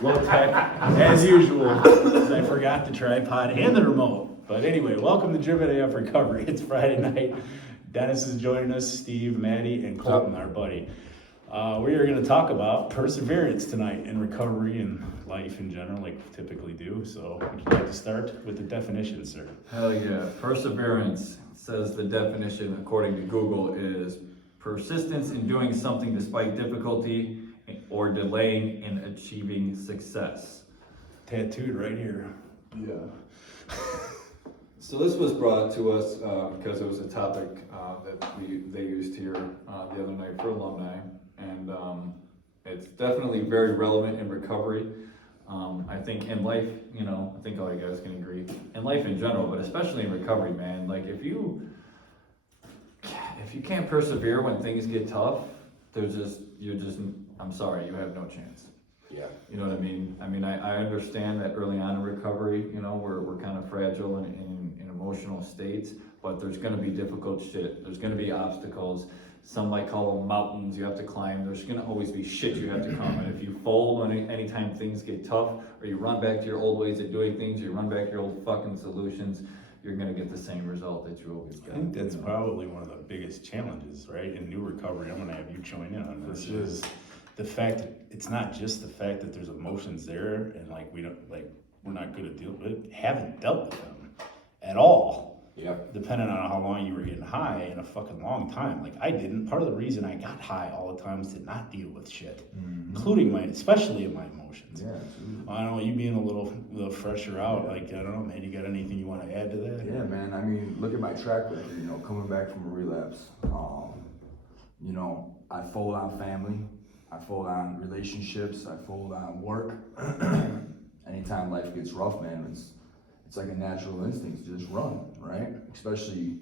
low tech, as usual. I forgot the tripod and the remote. But anyway, welcome to Driven AF Recovery. It's Friday night. Dennis is joining us, Steve, Maddie, and Colton, our buddy. We are going to talk about perseverance tonight in recovery and life in general, like we typically do. So would you like to start with the definition, sir? Hell yeah. Perseverance says the definition, according to Google, is persistence in doing something despite difficulty or delaying in achieving success. Tattooed right here. Yeah. So this was brought to us because it was a topic that they used here the other night for alumni, and it's definitely very relevant in recovery. I think in life, I think all you guys can agree, in life in general, but especially in recovery, man, like if you can't persevere when things get tough, I'm sorry, you have no chance. Yeah. You know what I mean? I understand that early on in recovery, we're kind of fragile in emotional states, but there's going to be difficult shit. There's going to be obstacles. Some might call them mountains you have to climb. There's going to always be shit you have to come. And if you fold anytime things get tough, or you run back to your old ways of doing things, you run back to your old fucking solutions, you're going to get the same result that you always get. I think that's probably one of the biggest challenges, right? In new recovery, I'm going to have you join in on this. Is the fact that it's not just the fact that there's emotions there and we're not good at dealing with it, haven't dealt with them at all. Yeah. Depending on how long you were getting high in a fucking long time. Like I didn't. Part of the reason I got high all the time was to not deal with shit, including especially in my emotions. Yeah, I don't know, you being a little fresher out, like, I don't know, man, you got anything you want to add to that? yeah, man. I mean, look at my track record. Coming back from a relapse. I fold on family, I fold on relationships, I fold on work. Anytime life gets rough, man, it's like a natural instinct to just run, right? Especially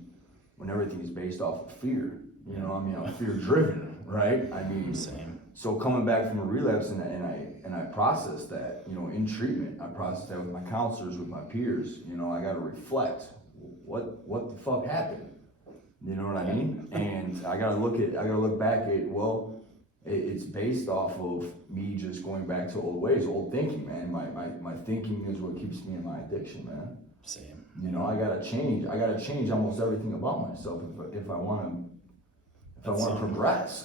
when everything is based off of fear. I'm fear driven, right? Same. So coming back from a relapse and I processed that, in treatment, I processed that with my counselors, with my peers. I got to reflect what the fuck happened. You know what I mean? And I got to look back at, it's based off of me just going back to old ways, old thinking, man. My thinking is what keeps me in my addiction, man. Same. I gotta change almost everything about myself if I want to progress.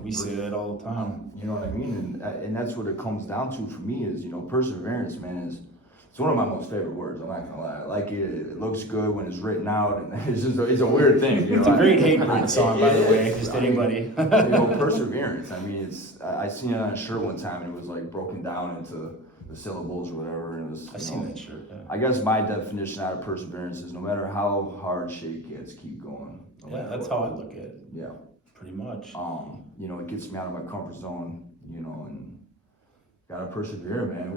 We say that all the time. You know what I mean? And that's what it comes down to for me is, perseverance, man, it's one of my most favorite words. I'm not gonna lie. Like it looks good when it's written out, and it's a weird thing. It's a great hate song, by the way. Just anybody. Perseverance. I seen it on a shirt one time, and it was like broken down into the syllables or whatever. And it was. I've seen that shirt. Yeah. I guess my definition out of perseverance is no matter how hard shit gets, keep going. Yeah, that's how I look at it. Yeah. Pretty much. It gets me out of my comfort zone. And. Gotta persevere, man.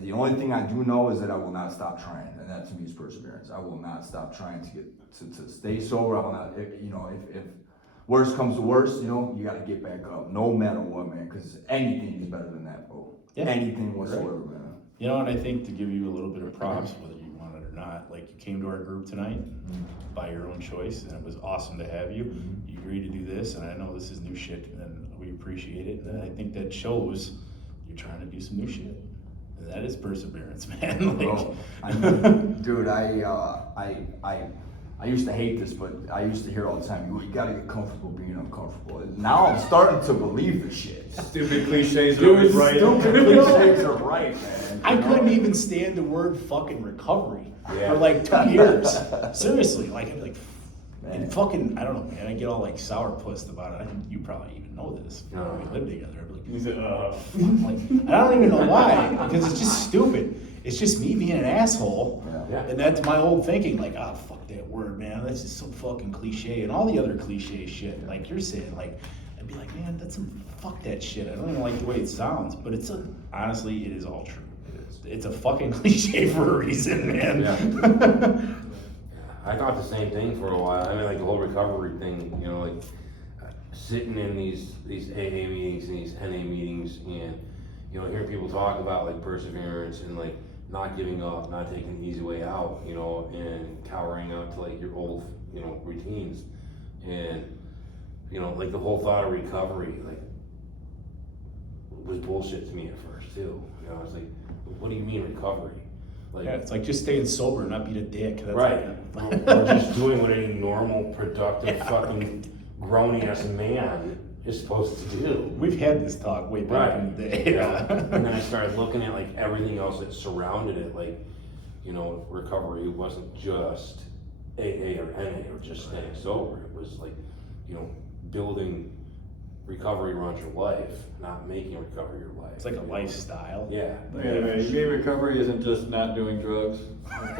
The only thing I do know is that I will not stop trying, and that to me is perseverance. I will not stop trying to stay sober. I will not, if worst comes to worst, you gotta get back up, no matter what, man. Because anything is better than that, bro. Yeah. Anything whatsoever, right. Man. And I think to give you a little bit of props, whether you want it or not, like you came to our group tonight by your own choice, and it was awesome to have you. You agreed to do this, and I know this is new shit, and we appreciate it. And I think that shows. You're trying to do some new shit. And that is perseverance, man. Dude, I used to hate this, but I used to hear all the time, you gotta get comfortable being uncomfortable. Now I'm starting to believe the shit. Stupid cliches are always right. Stupid cliches are right, man. I couldn't even stand the word fucking recovery for like 2 years. Seriously, and fucking, I don't know, man. I get all like sourpussed about it. You probably even know this. We live together. I don't even know why, because it's just stupid. It's just me being an asshole, and that's my old thinking. Like, fuck that word, man. That's just so fucking cliche, and all the other cliche shit. Like you're saying, I'd be like, man, fuck that shit. I don't even like the way it sounds, but honestly, it is all true. It is. It's a fucking cliche for a reason, man. Yeah. I thought the same thing for a while. The whole recovery thing, sitting in these AA meetings and these NA meetings and, hearing people talk about perseverance and not giving up, not taking the easy way out, and cowering out to your old, routines. And, the whole thought of recovery, was bullshit to me at first too. You know, I was like, what do you mean recovery? Like, Yeah, it's like just staying sober, not being a dick. That's right. like, Or just doing what any normal, productive, fucking grown ass man is supposed to do. we've had this talk way back in the day. Yeah. And then I started looking at like everything else that surrounded it, like, you know, recovery wasn't just AA or NA or just staying sober. It was like, you know, building recovery around your life, not making recovery your life. It's like a lifestyle. Yeah. Wait a minute, you mean recovery isn't just not doing drugs?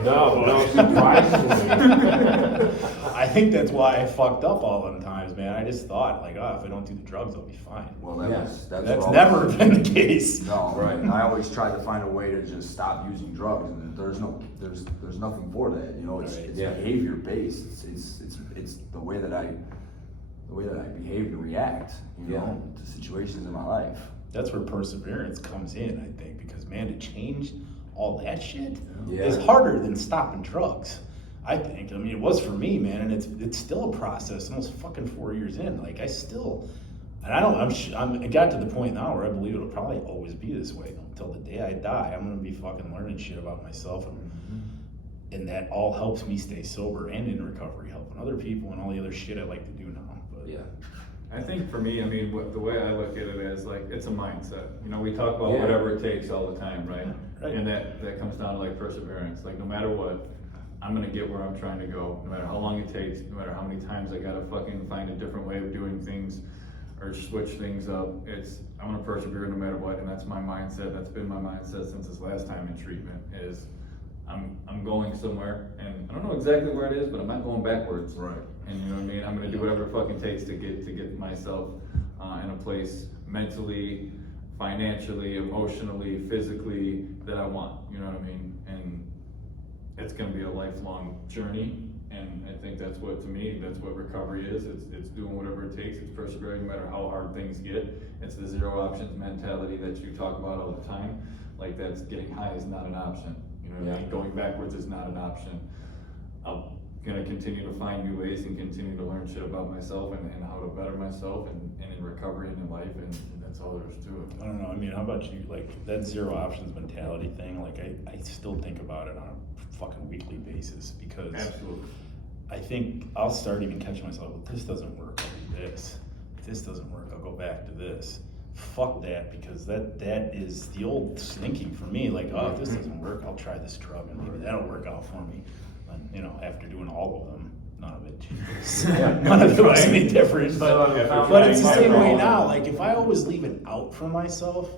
No, surprisingly. I think that's why I fucked up all them times, man. I just thought, like, oh, if I don't do the drugs, I'll be fine. Well, Yes. That's what never always- been the case. No, Right. I always tried to find a way to just stop using drugs, and there's nothing for that. You know, it's Right. it's Yeah. behavior based. It's the way that I behave and react. You know, to situations in my life. That's where perseverance comes in, I think, because man, to change all that shit Yeah. is harder than stopping drugs. I think. I mean, it was for me, man, and it's still a process. Almost fucking 4 years in, like I still, and I don't. I got to the point now where I believe it'll probably always be this way until the day I die. I'm gonna be fucking learning shit about myself, and that all helps me stay sober and in recovery, helping other people and all the other shit I like to do now. But Yeah. I think for me, I mean, the way I look at it is like, it's a mindset. You know, we talk about Yeah. whatever it takes all the time, right? Right. And that comes down to like perseverance. Like no matter what, I'm gonna get where I'm trying to go, no matter how long it takes, no matter how many times I gotta fucking find a different way of doing things or switch things up. I'm gonna persevere no matter what, and that's my mindset. That's been my mindset since this last time in treatment is I'm going somewhere, and I don't know exactly where it is, but I'm not going backwards. Right. And you know what I mean? I'm gonna do whatever it fucking takes to get myself in a place mentally, financially, emotionally, physically that I want. You know what I mean? And it's gonna be a lifelong journey. And I think that's what, to me, that's what recovery is. It's doing whatever it takes. It's persevering no matter how hard things get. It's the zero options mentality that you talk about all the time. Like that's getting high is not an option. You know what I mean? Going backwards is not an option. I'm gonna continue to find new ways and continue to learn shit about myself and how to better myself and in recovery and in life, and that's all there is to it. I don't know. I mean, how about you? Like that zero options mentality thing. Like I still think about it on a fucking weekly basis because Absolutely. I think I'll start even catching myself. Well, this doesn't work. I'll do this. If this doesn't work, I'll go back to this. Fuck that, because that is the old thinking for me. Like, oh, if this doesn't work, I'll try this drug and maybe that'll work out for me. And you know, after doing all of them, none of it. None of it was any different. But it's the same way now. Like if I always leave it out for myself,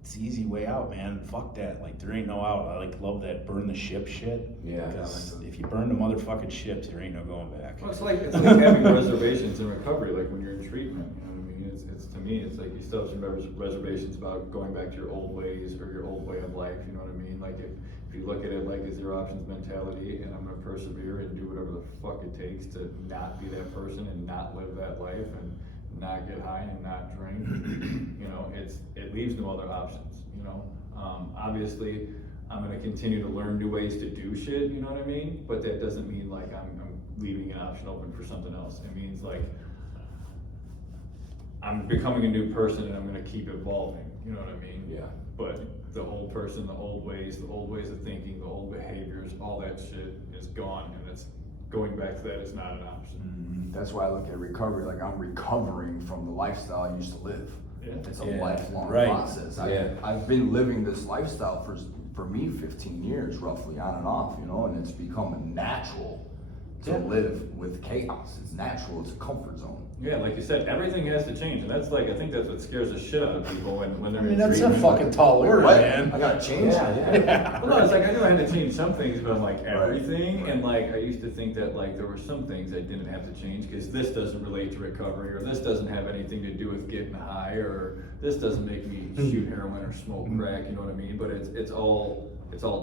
it's the easy way out, man. Fuck that. Like there ain't no out. I like love that burn the ship shit. Yeah. Because if you burn the motherfucking ships, there ain't no going back. Well, it's like having reservations in recovery, like when you're in treatment. You know what I mean? It's to me, it's like you still have some reservations about going back to your old ways or your old way of life. You know what I mean? Like if you look at it like a zero options mentality, and I'm gonna persevere and do whatever the fuck it takes to not be that person and not live that life and not get high and not drink. You know, it leaves no other options. You know, obviously, I'm gonna continue to learn new ways to do shit. You know what I mean? But that doesn't mean like I'm leaving an option open for something else. It means like I'm becoming a new person and I'm gonna keep evolving. You know what I mean? Yeah. But the old person, the old ways of thinking, the old behaviors, all that shit is gone, and it's going back to that is not an option. That's why I look at recovery like I'm recovering from the lifestyle I used to live. Yeah. It's a Yeah. lifelong Right. process. Yeah. I've been living this lifestyle for me 15 years roughly on and off, you know, and it's become natural to Yeah. live with chaos. It's natural, it's a comfort zone. Yeah, like you said, everything has to change, and that's like I think that's what scares the shit out of people when they're I mean, in that's a treatment. fucking tall order, What? man. I gotta change Yeah, it. yeah. Well, no, it's like I knew I had to change some things, but I'm like Right. everything, and like I used to think that like there were some things I didn't have to change because this doesn't relate to recovery, or this doesn't have anything to do with getting high, or this doesn't make me shoot heroin or smoke crack. You know what I mean? But it's all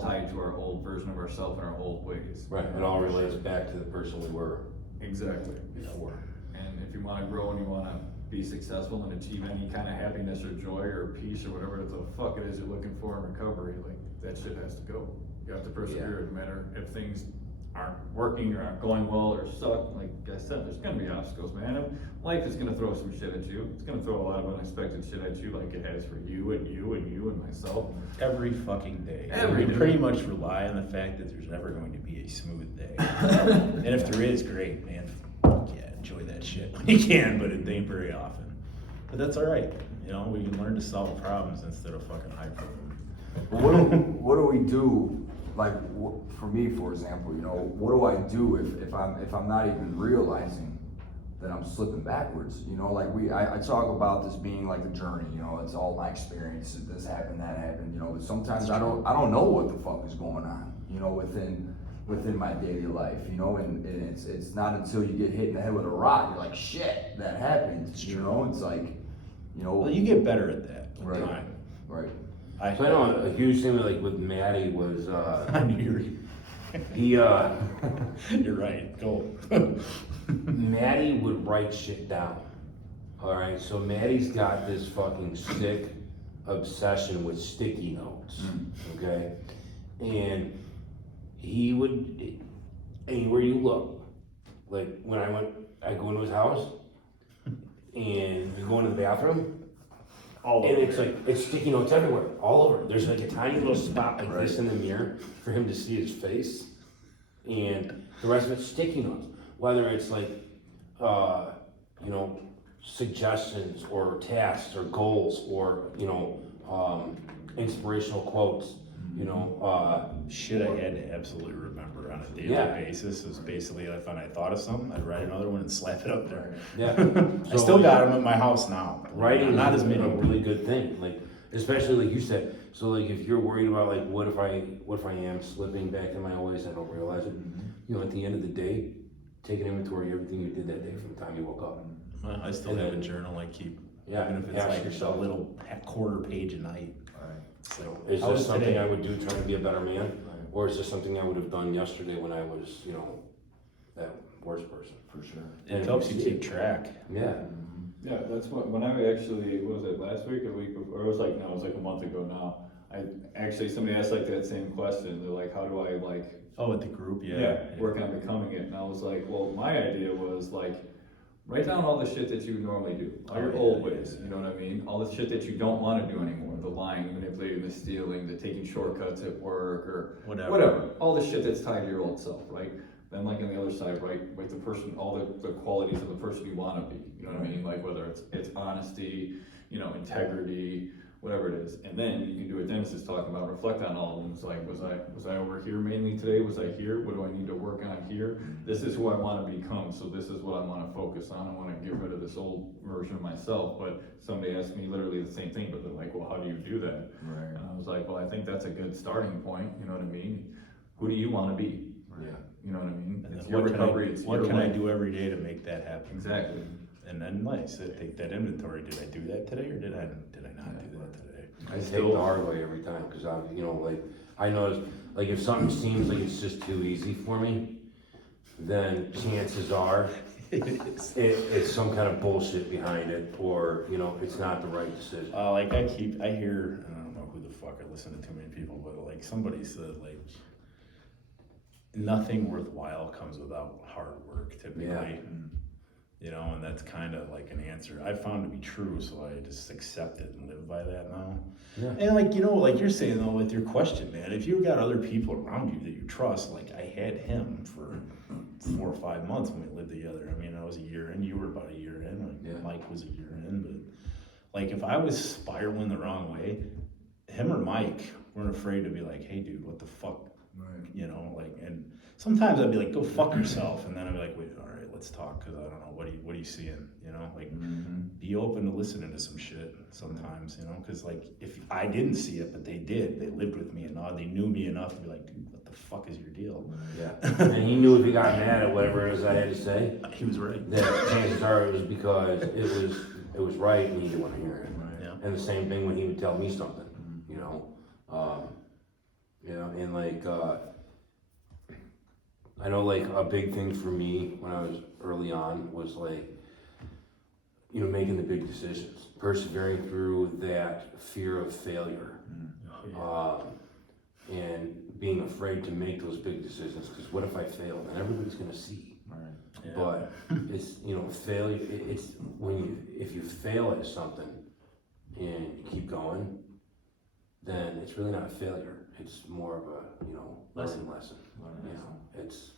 tied to our old version of ourselves and our old ways. Right. It all relates back to the person we were Exactly. before. And if you want to grow and you want to be successful and achieve any kind of happiness or joy or peace or whatever the fuck it is you're looking for in recovery, like that shit has to go. You have to persevere no matter if things aren't working or aren't going well or suck, like I said, there's gonna be obstacles, man. Life is gonna throw some shit at you. It's gonna throw a lot of unexpected shit at you, like it has for you and you and you and myself. Every fucking day. Every We day. pretty much rely on the fact that there's never going to be a smooth day. And if there is, great, man. Yeah, enjoy that shit when you can, but it ain't very often. But that's all right. You know, we can learn to solve problems instead of fucking hide from them. What do we do? Like for me, for example, you know, what do I do if I'm not even realizing that I'm slipping backwards? You know, like I talk about this being like a journey. You know, it's all my experience. This happened, that happened. You know, but sometimes I don't know what the fuck is going on. You know, within my daily life. You know, and it's not until you get hit in the head with a rock you're like, shit, that happened. You know, it's like, you know. Well, you get better at that with Right. time. Right. So I know a huge thing with Maddie was, I knew you he, were, you're right, go. Maddie would write shit down. Alright, so Maddie's got this fucking sick obsession with sticky notes. Okay? And he would, anywhere you look, like when I go into his house and we go into the bathroom, and it's like, it's sticky notes everywhere, all over. There's like a tiny little spot like this in the mirror for him to see his face. And the rest of it's sticky notes. Whether it's like, you know, suggestions or tasks or goals or, you know, inspirational quotes, you know, Shit I had to absolutely remember on a daily Yeah. basis is basically if I thought of something, I'd write another one and slap it up there. yeah. I still got them at my house now. Writing not is as many. a really good thing, like, especially like you said, so like if you're worried about like, what if I am slipping back in my ways, I don't realize it, you know, at the end of the day, take an inventory of everything you did that day from the time you woke up. Well, I still And have a then- journal I keep, Yeah, even if it's ask like yourself. a little quarter page a night. It's like, Is how this was something today? I would do trying to be a better man? Or is this something I would have done yesterday when I was, you know, that worst person? For sure. It helps you keep track. Yeah. Yeah, that's what, when I actually, what was it, last week or the week before, it was like, no, it was like a month ago now. Somebody asked like that same question, they're like, how do I like, Oh, with the group, yeah. work on becoming it, and I was like, well, my idea was like, write down all the shit that you normally do, all your old ways, you know what I mean? All the shit that you don't wanna do anymore, the lying, the manipulating, the stealing, the taking shortcuts at work, or whatever. All the shit that's tied to your old self, right? Then like on the other side, write the person, all the qualities of the person you wanna be, you know what I mean? Like whether it's honesty, you know, integrity, whatever it is. And then you can do what Dennis is talking about, reflect on all of them. It's like, was I over here mainly today? Was I here? What do I need to work on here? This is who I wanna become, so this is what I wanna focus on. I wanna get rid of this old version of myself. But somebody asked me literally the same thing, but they're like, well, how do you do that? Right. And I was like, well, I think that's a good starting point, you know what I mean? Who do you wanna be? Yeah. You know what I mean? And It's then your what recovery, can it's what your can I life. do every day to make that happen? Exactly. And then nice, I take that inventory. Did I do that today or did I not do that today? I take the hard way every time, cause I'm, you know, like, I notice, like if something seems like it's just too easy for me, then chances are it's some kind of bullshit behind it, or, you know, it's not the right decision. Like I hear, I don't know who the fuck, I listen to too many people, but like somebody said like, nothing worthwhile comes without hard work typically. Yeah. You know, and that's kind of like an answer I found to be true, so I just accept it and live by that now. Yeah. And like, you know, like you're saying though, with your question, man, if you've got other people around you that you trust, like I had him for 4 or 5 months when we lived together. I mean, I was a year in, you were about a year in, like Yeah. Mike was a year in, but like if I was spiraling the wrong way, him or Mike weren't afraid to be like, hey dude, what the fuck? Right. You know, like, and sometimes I'd be like, go fuck yourself. And then I'd be like, wait, all right, let's talk. Cause I don't know, what are you seeing? You know, like be open to listening to some shit sometimes, you know? Cause like, if I didn't see it, but they did, they lived with me and now they knew me enough to be like, dude, what the fuck is your deal? Yeah. And he knew if he got mad at whatever it is I had to say, He was right. that chances are it was because it was right and he didn't want to hear it. Yeah. And the same thing when he would tell me something, you know, and like, I know like a big thing for me when I was early on was like, you know, making the big decisions, persevering through that fear of failure. and being afraid to make those big decisions, because what if I fail? And everybody's gonna see. Right. Yeah. But it's, you know, failure, it's when if you fail at something and you keep going, then it's really not a failure. It's more of a, you know, lesson. You know, it's,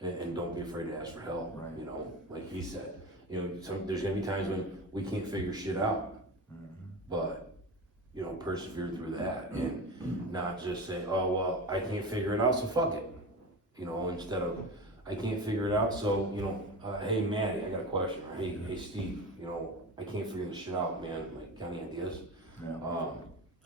and don't be afraid to ask for help, Right. you know, like he said. You know, there's gonna be times when we can't figure shit out, but, you know, persevere through that and not just say, oh, well, I can't figure it out, so fuck it. You know, instead of, I can't figure it out, so, you know, hey, Maddie, I got a question. Or, hey, Steve, you know, I can't figure this shit out, man. Like, got any ideas? Yeah.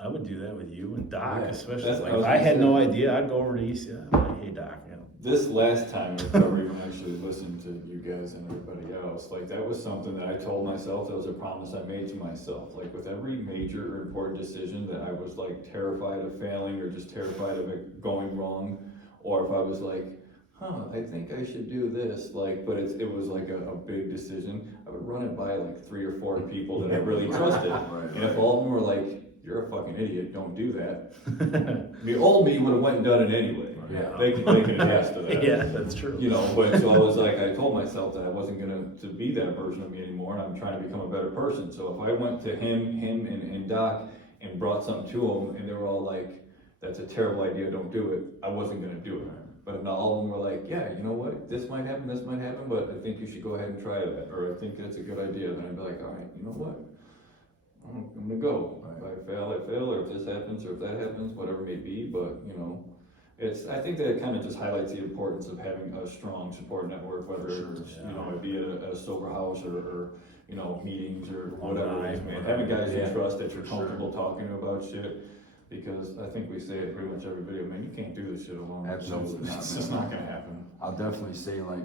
I would do that with you and Doc, Yeah. especially. That's- Like, I was if I gonna had say- no idea, I'd go over to ECI. I'm like, hey, Doc, you know. This last time in recovery, when I actually listened to you guys and everybody else, like that was something that I told myself, that was a promise I made to myself. Like with every major or important decision that I was like terrified of failing or just terrified of it going wrong, or if I was like, I think I should do this, like, but it was like a big decision, I would run it by like 3 or 4 people that I really trusted. Right, And if all of them were like, you're a fucking idiot, don't do that. The old me would have went and done it anyway. Yeah. They can attest to that. Yeah, that's true. You know, but so I was like, I told myself that I wasn't gonna to be that version of me anymore, and I'm trying to become a better person. So if I went to him and Doc and brought something to them, and they were all like, that's a terrible idea, don't do it, I wasn't gonna do it. But now all of them were like, yeah, you know what, this might happen, but I think you should go ahead and try that, or I think that's a good idea. Then I'd be like, all right, you know what, I'm gonna go. If I fail, or if this happens, or if that happens, whatever it may be, but, you know, I think that it kind of just highlights the importance of having a strong support network, whether it's, you know, it be a sober house or, you know, meetings or whatever it is, man. Having guys you trust that you're comfortable talking about shit, because I think we say it pretty much every video, man, you can't do this shit alone. Absolutely not, It's just not gonna happen. I'll definitely say like,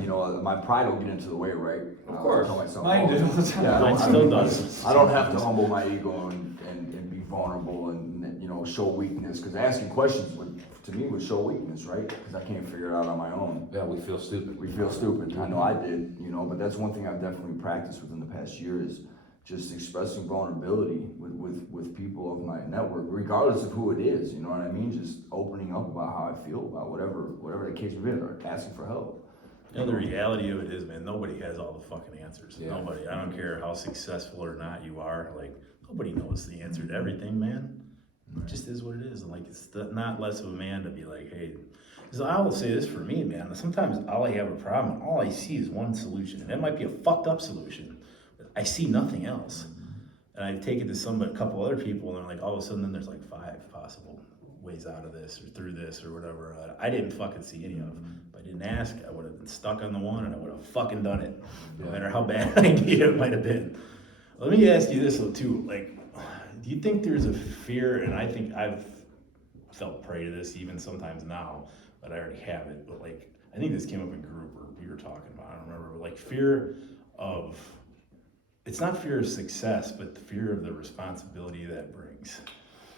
you know, my pride will get into the way, right? Of course. I'll tell myself, Mine did all the time. Yeah, Mine still does. I don't have to humble my ego and be vulnerable and, you know, show weakness, because asking questions to me would show weakness, right? Because I can't figure it out on my own. Yeah, we feel stupid. We feel stupid. I know I did, you know, but that's one thing I've definitely practiced within the past year is just expressing vulnerability with people of my network, regardless of who it is, you know what I mean? Just opening up about how I feel about whatever the case may be, or asking for help. You know, the reality of it is, man, nobody has all the fucking answers. Yeah. Nobody. I don't care how successful or not you are. Like, nobody knows the answer to everything, man. It just is what it is. And like, it's not less of a man to be like, hey, because I will say this for me, man. Sometimes all I have a problem, and all I see is one solution, and that might be a fucked up solution. But I see nothing else. And I take it to a couple other people, and they're like, all of a sudden, then there's like 5 possible ways out of this or through this or whatever. I didn't fucking see any of them. If I didn't ask, I would have been stuck on the one, and I would have fucking done it, no matter how bad an idea it might have been. Let me ask you this though too, like, do you think there's a fear, and I think I've felt prey to this even sometimes now, but I already have it, but like, I think this came up in group or we were talking about, I don't remember, like fear of, it's not fear of success, but the fear of the responsibility that brings.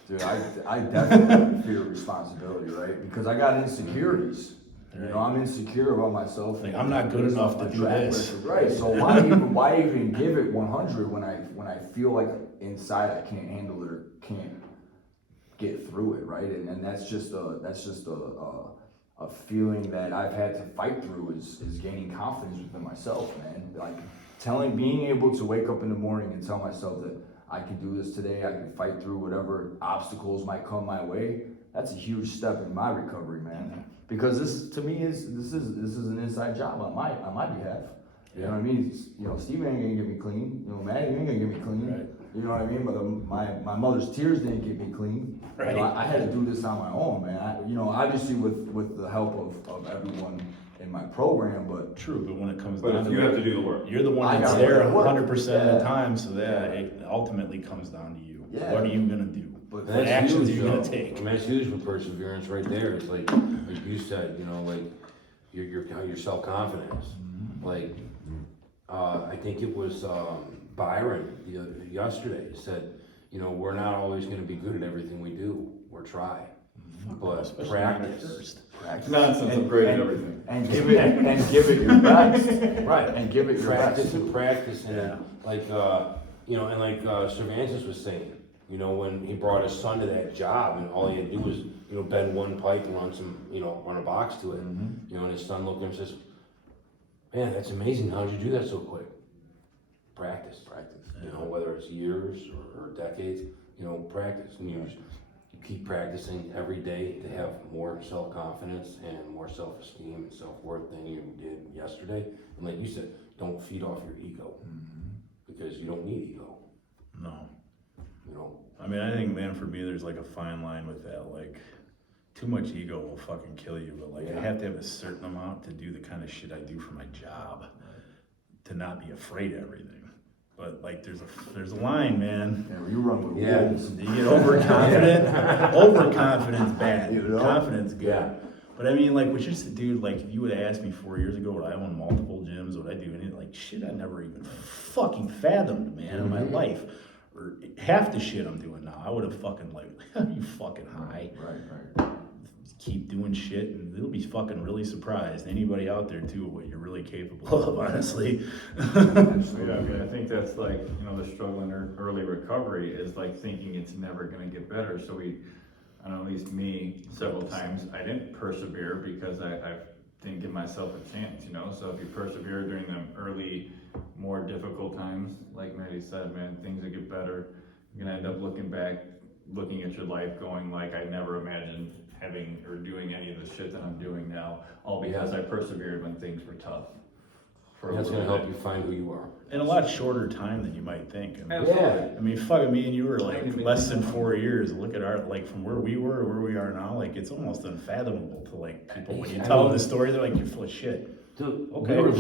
Dude, I definitely fear responsibility, right? Because I got insecurities. You know, I'm insecure about myself. Like, I'm not good enough to do this. Right, so why even give it 100 when I feel like inside I can't handle it or can't get through it, right? And that's just a feeling that I've had to fight through is gaining confidence within myself, man. Like being able to wake up in the morning and tell myself that I can do this today, I can fight through whatever obstacles might come my way. That's a huge step in my recovery, man. Because this is an inside job on my behalf. You know what I mean? You know, Steve ain't gonna get me clean. You know, Maddie ain't gonna get me clean. Right. You know what I mean? But my mother's tears didn't get me clean. Right. You know, I had to do this on my own, man. You know, obviously with the help of everyone in my program, but True, but when it comes But down if to you it, have to do the work. you're the one I that's gotta there work. 100% of the Yeah. time, so that it ultimately comes down to you. Yeah. What are you gonna do? But What actions are you gonna though. take? I mean, that's huge with perseverance right there. It's like you said, you know, like your self-confidence. Like, I think it was Byron yesterday said, you know, we're not always gonna be good at everything we do. We're trying. But Especially practice. first. practice. Nonsense, I'm great at everything. And give it your best. Right. And give it your Practice best. and practice and Yeah. like, you know, and like Cervantes was saying, You know, when he brought his son to that job and all he had to do was, you know, bend one pipe and run some, you know, run a box to it. You know, and his son looked at him and says, man, that's amazing. How'd you do that so quick? Practice. You know, whether it's years or decades, you know, practice. And you keep practicing every day to have more self-confidence and more self-esteem and self-worth than you did yesterday. And like you said, don't feed off your ego because you don't need ego. No. You know. I mean, I think, man, for me, there's like a fine line with that. Like, too much ego will fucking kill you. But like, I have to have a certain amount to do the kind of shit I do for my job, to not be afraid of everything. But like, there's a line, man. Yeah, you run with Yeah. wolves. You get overconfident. Overconfident's bad. You know? Confidence good. Yeah. But I mean, like, which is, dude, like, if you would have asked me 4 years ago, would I own multiple gyms? Would I do anything? Like, shit, I never even fucking fathomed, man, in my life. Or half the shit I'm doing now, I would have fucking like, you fucking high. Right. Keep doing shit, and they'll be fucking really surprised. Anybody out there too, what you're really capable of, honestly. Yeah, I mean, I think that's like, you know, the struggle in early recovery is like thinking it's never gonna get better. So I know, at least me, several times, I didn't persevere because I didn't give myself a chance, you know? So if you persevere during them early, more difficult times, like Maddie said, man, things that get better, you're gonna end up looking at your life going like, I never imagined having or doing any of the shit that I'm doing now, all because I persevered when things were tough. That's gonna help you find who you are. In a lot shorter time than you might think. I mean, Yeah. I mean, fuck, me and you were like less than 4 years. Look at our, like, from where we were to where we are now, like, it's almost unfathomable to, like, people. When you tell them the story, they're like, you're full of shit. Dude, Okay. we were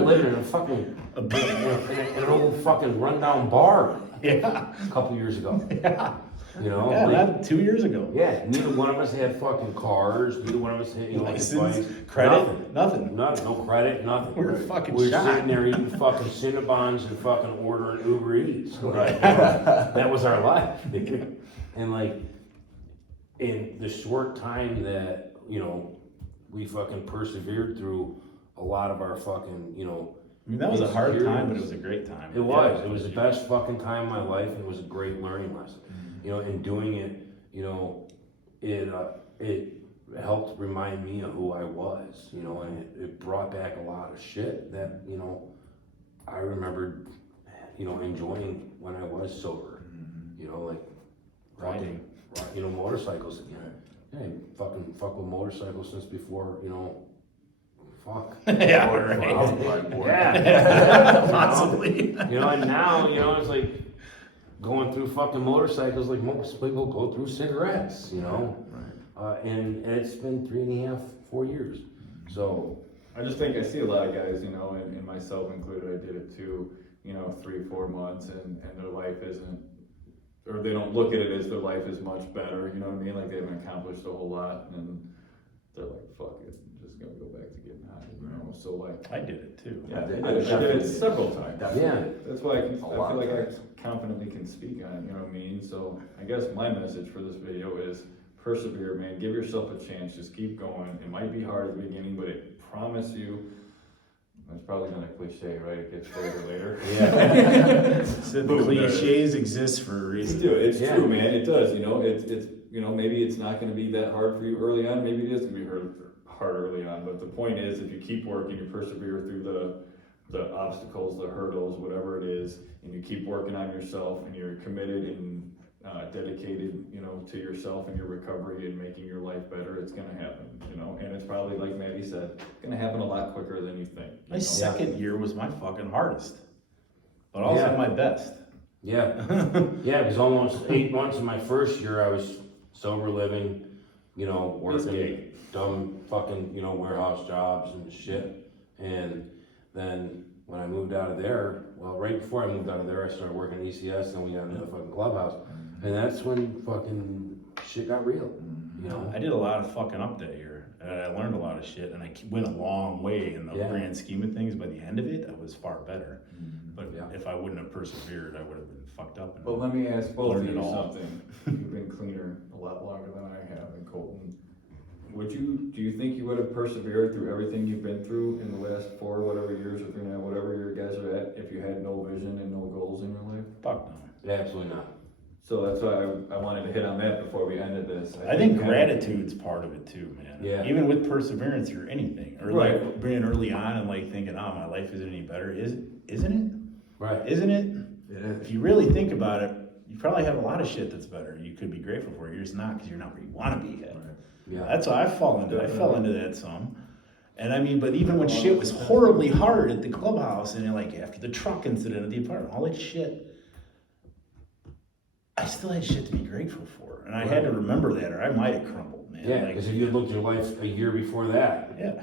living in a fucking, in an old fucking rundown bar Yeah. a couple years ago. Yeah. You know? Yeah, like, not 2 years ago. yeah, neither one of us had fucking cars, neither one of us had, you know, License, bikes. credit, nothing. No credit, nothing. We're fucking We're shot. sitting there eating fucking Cinnabons and fucking ordering Uber Eats. Right. That was our life. And like, in the short time that, you know, we fucking persevered through a lot of our fucking, you know, I mean, that was a hard time, but it was a great time. it was. It was the best fucking time of my life, and it was a great learning lesson. You know, in doing it, you know, it helped remind me of who I was. You know, and it brought back a lot of shit that, you know, I remembered, you know, enjoying when I was sober. You know, like riding, you know, motorcycles again. Yeah, fuck with motorcycles since before, you know. Fuck. Yeah, right. Yeah. Possibly. You know, and now, you know, it's like going through fucking motorcycles like most people go through cigarettes, you know? And it's been 3.5, 4 years. So. I just think I see a lot of guys, you know, and myself included, I did it too, you know, 3-4 months and their life isn't, or they don't look at it as their life is much better, you know what I mean? Like they haven't accomplished a whole lot and they're like, fuck it, I'm just gonna go back to getting high, you know? So like. I did it too. Yeah, I did it several times. Yeah. That's why I A lot feel like of I times. confidently can speak on it, you know what I mean? So I guess my message for this video is persevere, man. Give yourself a chance. Just keep going. It might be hard at the beginning, but I promise you, it's probably not a cliche, right? It gets better later. Yeah. So the cliches exist for a reason. It's Yeah. true, man. It does, you know, it's, you know, maybe it's not gonna be that hard for you early on. Maybe it is gonna be hard early on, but the point is, if you keep working, you persevere through the obstacles, the hurdles, whatever it is, and you keep working on yourself and you're committed and dedicated, you know, to yourself and your recovery and making your life better, it's gonna happen, you know, and it's probably, like Maddie said, gonna happen a lot quicker than you think. You My know? second year was my fucking hardest, but also my best. Yeah. Yeah, it was almost 8 months of my first year. I was sober living, you know, working dumb fucking, you know, warehouse jobs and shit. And then when I moved out of there, well, right before I moved out of there, I started working at ECS, and we got into the fucking clubhouse. And that's when fucking shit got real, you know? I did a lot of fucking up that year, and I learned a lot of shit, and I went a long way in the grand scheme of things. By the end of it, I was far better. But if I wouldn't have persevered, I would have been fucked up. But let me ask both of Learned it you all. something. You've been cleaner a lot longer than I have, and Colton. Do you think you would have persevered through everything you've been through in the last 4 whatever years or 3.5 whatever you guys are at if you had no vision and no goals in your life? Fuck no. Absolutely not. So that's why I wanted to hit on that before we ended this. I think gratitude's part of it too, man. Yeah. Even with perseverance or anything, or Right. like being early on and like thinking, oh, my life isn't any better. Isn't it? Right. Isn't it? It is. If you really think about it, you probably have a lot of shit that's better. You could be grateful for it. You're just not, because you're not where you want to be yet. Yeah. That's why I fall into. I fell into that some. And I mean, but even when shit was horribly hard at the clubhouse, and like after the truck incident at the apartment, all that shit, I still had shit to be grateful for, and I had to remember that, or I might have crumbled, man. Yeah, Like, because if you had looked at your life a year before that, yeah.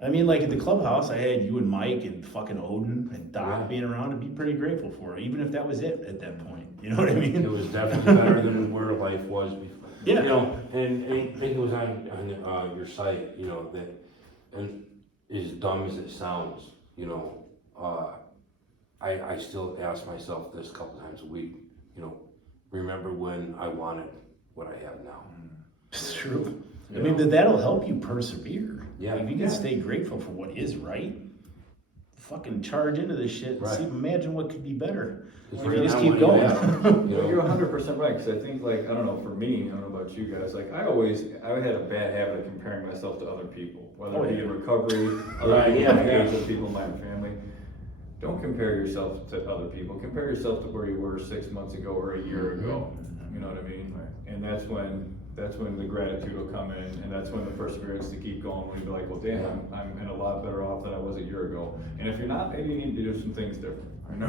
I mean, like at the clubhouse, I had you and Mike and fucking Odin and Doc Yeah. being around to be pretty grateful for, even if that was it at that point. You know what I mean? it was definitely better than where life was before. Yeah. You know, and I think it was on your site, you know, that, and as dumb as it sounds, you know, I still ask myself this a couple times a week, you know, remember when I wanted what I have now. It's true. I mean, but that'll help you persevere. Yeah. If you can stay grateful for what is right, fucking charge into this shit and Right. see, imagine what could be better. Because If right you just now, keep what you going. have, you Well, you're know, 100% right, because I think, like, I don't know, for me, I don't know about you guys, like, I had a bad habit of comparing myself to other people, whether it be in recovery, other Right, people, yeah, engaged yeah. with people in my family. Don't compare yourself to other people, compare yourself to where you were 6 months ago or a year ago, you know what I mean? And that's when the gratitude will come in, and that's when the perseverance to keep going, when you be like, well, damn, I'm in a lot better off than I was a year ago. And if you're not, maybe you need to do some things different. I know.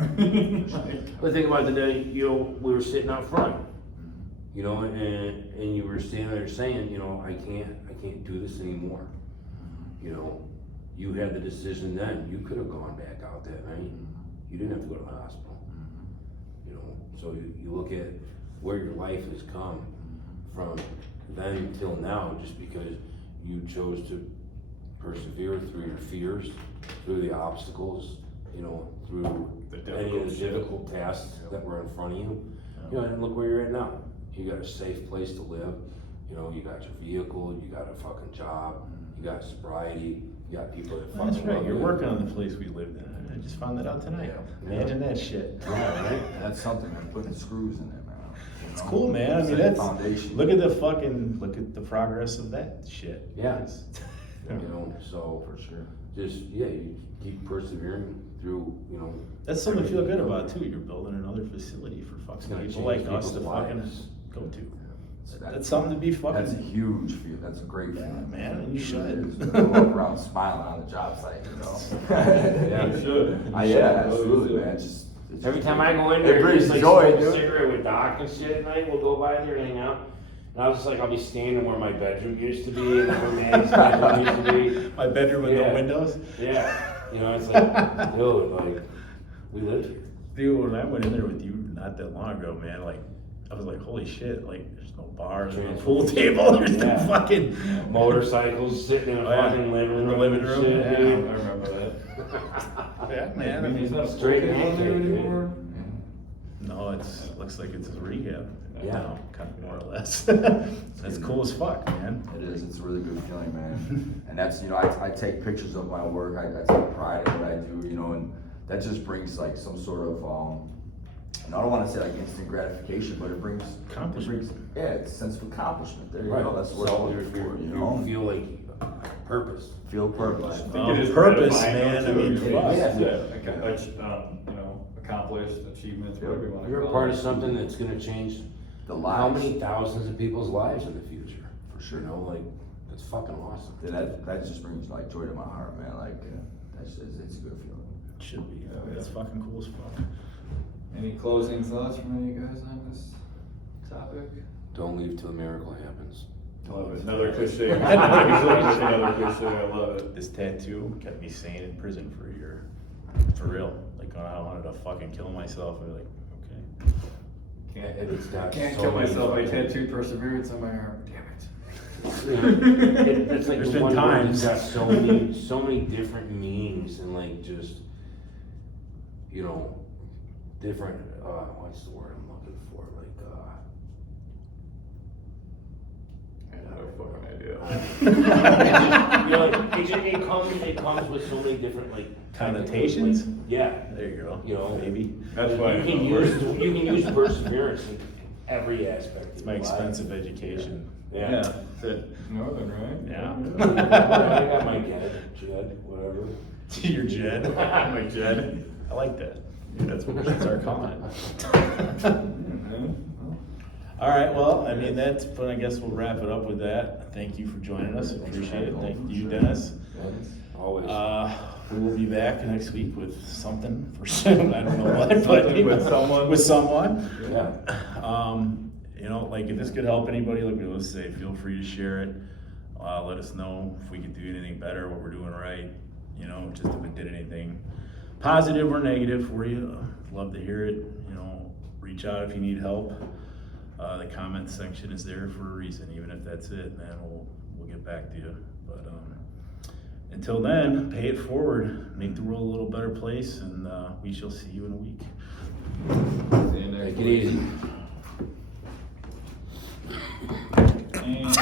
Like, but think about the day, you know, we were sitting out front, you know, and you were standing there saying, you know, I can't do this anymore. You know, you had the decision then, you could have gone back out that night, you didn't have to go to the hospital. You know, so you look at where your life has come from then till now, just because you chose to persevere through your fears, through the obstacles, you know, through any of the difficult tasks that were in front of you. You know, and look where you're at now. You got a safe place to live, you know, you got your vehicle, you got a fucking job, you got sobriety, you got people that fucking That's right, love you're you. working on the place we lived in. I just found that out tonight. Yeah. Imagine that shit. Yeah, right? That's something, man, putting screws in it, man. You It's know? cool, man. I It's mean, like a that's, foundation. look at the progress of that shit. Yeah. It's- You know, so For sure. just, yeah, you keep persevering through, you know. That's something to feel good about too. You're building another facility for It's fucking gonna people change like us to people's fucking lives. go to. So That's something to be That's a fucking, huge feel, that's a great Yeah, feeling. man, and you It should. really is. You walk around smiling on the job site, you know? Yeah, you should. Yeah, absolutely, man, it's just. it's Every just time great. I go in It there, brings just like joy, smoke a dude. cigarette with Doc and shit at night, we'll go by there and hang out. And I was just like, I'll be standing where my bedroom used to be and where Manny's bedroom used to be. my bedroom with no Yeah. windows. Yeah, you know, it's like, dude, like, we lived here. Dude, when I went in there with you not that long ago, man, like, I was like, holy shit, like, there's no bars, there's no pool table, there's no Yeah. fucking. Motorcycles sitting in a Oh, yeah. fucking living In the room. living and room, shit, yeah. dude. I remember that. Yeah, man. I mean, he's not a Straight straight man on there cave, dude. anymore. No, looks like it's a rehab. Yeah. Now, kind of more or less. That's cool as fuck, man. It is, it's a really good feeling, man. And that's, you know, I take pictures of my work, I take pride in what I do, you know, and that just brings like some sort of, and I don't wanna say like instant gratification, but it brings. Accomplishment. Yeah, it's a sense of accomplishment, there you Right, go, that's what so I'm looking for, you you know? feel like purpose. Feel purpose. I think it is Purpose, gratifying, man, though, I mean, too. for us. Yeah, Yeah. you know, accomplished achievements, whatever you want to You're a call part it. of something that's gonna change The how lives, many thousands of people's lives in the future. for sure. You know, like, that's fucking awesome. That just brings like joy to my heart, man, like, it's a good feeling. Should be. Yeah. That's fucking cool as fuck. Any closing thoughts from any of you guys on this topic? Don't leave till a miracle happens. Love it. Another cliche. Another cliche. I love it. This tattoo kept me sane in prison for a year. For real. Like when I wanted to fucking kill myself, I was like, okay. It's got Can't so kill many myself. I fucking- tattooed perseverance on my arm. Damn it. You know, it's like There's the been one word times. that's got so many different meanings and like just, you know, different, what's the word I'm looking for? Like, I have no fucking idea. you know, it comes with so many different like Connotations? Like, yeah, There you go. You know, Maybe. That's why you can use perseverance in every aspect. It's my expensive education. Yeah. Said Northern, right? Yeah. I got my Jed, whatever. You're Jed. My Jed. I like that. That's what we should start calling it. All right, well, I mean, that's, but I guess we'll wrap it up with that. Thank you for joining us, appreciate it. Thank you, Dennis. Always. We will be back next week with something for soon, I don't know what, but. Something with someone. With someone. Yeah. You know, like, if this could help anybody, like we always say, feel free to share it. Let us know if we could do anything better, what we're doing right, you know, just if we did anything positive or negative for you. Love to hear it, you know, reach out if you need help. The comment section is there for a reason, even if that's it, man, we'll get back to you. But until then, pay it forward, make the world a little better place, and we shall see you in a week. See you next Take it week. easy. And